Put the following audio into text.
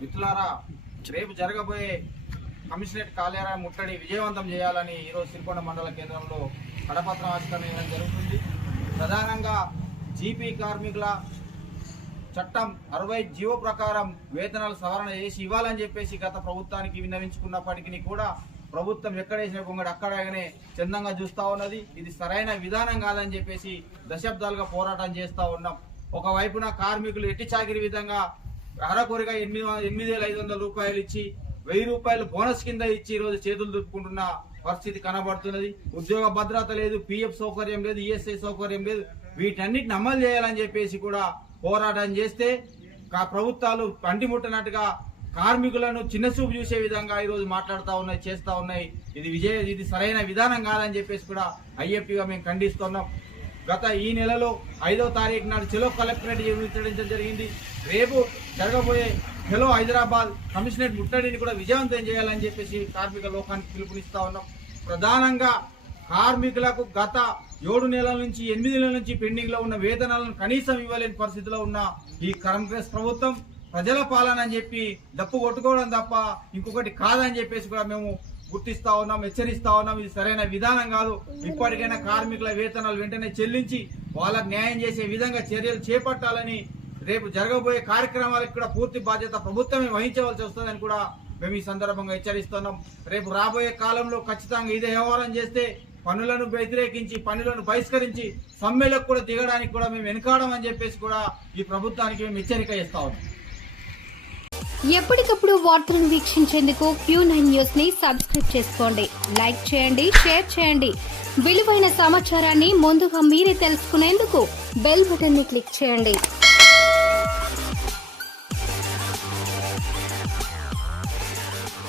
మిత్రులారా రేపు జరగబోయే కమిషనరేట్ కాలేరా ముట్టడి విజయవంతం చేయాలని ఈరోజు సిరికొండ మండల కేంద్రంలో కడపత్రం ఆవిష్కరణ చేయడం జరుగుతుంది. ప్రధానంగా జీపీ కార్మికుల చట్టం అరవై జీవో ప్రకారం వేతనాలు సవరణ చేసి ఇవ్వాలని చెప్పేసి గత ప్రభుత్వానికి విన్నవించుకున్నప్పటికీ కూడా ప్రభుత్వం ఎక్కడేసిన పొంగడు అక్కడగానే చందంగా చూస్తా ఉన్నది. ఇది సరైన విధానం కాదని చెప్పేసి దశాబ్దాలుగా పోరాటం చేస్తూ ఉన్నాం. ఒకవైపున కార్మికులు ఎట్టి చాకిరి విధంగా అరకొరిగా ఎనిమిది ఎనిమిది వేల ఐదు వందల రూపాయలు ఇచ్చి వెయ్యి రూపాయలు బోనస్ కింద ఇచ్చి ఈరోజు చేతులు దుప్పుకుంటున్న పరిస్థితి కనబడుతున్నది. ఉద్యోగ భద్రత లేదు పిఎఫ్ సౌకర్యం లేదు ఈఎస్ఐ సౌకర్యం లేదు. వీటన్నిటిని అమలు చేయాలని చెప్పేసి కూడా పోరాటం చేస్తే కా- ప్రభుత్వాలు పంటిముట్టనట్టుగా కార్మికులను చిన్నచూపు చూసే విధంగా ఈరోజు మాట్లాడుతూ ఉన్నాయి చేస్తూ ఉన్నాయి. ఇది విజయ ఇది సరైన విధానం కాదని చెప్పేసి కూడా ఐఎఫ్టీగా మేము ఖండిస్తున్నాం. గత ఈ నెలలో ఐదో తారీఖు నాడు చెలో కలెక్టరేట్ నిర్మించడం జరిగింది. రేపు జరగబోయే హెలో హైదరాబాద్ కమిషనరేట్ ముట్టడిని కూడా విజయవంతం చేయాలని చెప్పేసి కార్మిక లోకానికి పిలుపునిస్తా ఉన్నాం. ప్రధానంగా కార్మికులకు గత ఏడు నెలల నుంచి ఎనిమిది నెలల నుంచి పెండింగ్లో ఉన్న వేతనాలను కనీసం ఇవ్వలేని పరిస్థితిలో ఉన్న ఈ కాంగ్రెస్ ప్రభుత్వం ప్రజల పాలన అని చెప్పి డప్పు కొట్టుకోవడం తప్ప ఇంకొకటి కాదని చెప్పేసి కూడా మేము గుర్తిస్తా ఉన్నాం హెచ్చరిస్తా ఉన్నాం. ఇది సరైన విధానం కాదు. ఇప్పటికైనా కార్మికుల వేతనాలు వెంటనే చెల్లించి వాళ్ళకు న్యాయం చేసే విధంగా చర్యలు చేపట్టాలని రేపు జరగబోయే కార్యక్రమాలకు కూడా పూర్తి బాధ్యత ప్రభుత్వమే వహించవలసి వస్తుందని కూడా మేము ఈ సందర్భంగా హెచ్చరిస్తున్నాం. రేపు రాబోయే కాలంలో ఖచ్చితంగా ఇదే వ్యవహారం చేస్తే పనులను వ్యతిరేకించి పనులను బహిష్కరించి సమ్మెలకు కూడా దిగడానికి కూడా మేము వెనుకాడమని చెప్పేసి కూడా ఈ ప్రభుత్వానికి మేము హెచ్చరిక చేస్తా ఉన్నాం. ఎప్పటికప్పుడు వార్తలను వీక్షించేందుకు క్యూ నైన్ న్యూస్ని సబ్స్క్రైబ్ చేసుకోండి. లైక్ చేయండి షేర్ చేయండి. విలువైన సమాచారాన్ని ముందుగా మీరే తెలుసుకునేందుకు బెల్ బటన్ని క్లిక్ చేయండి.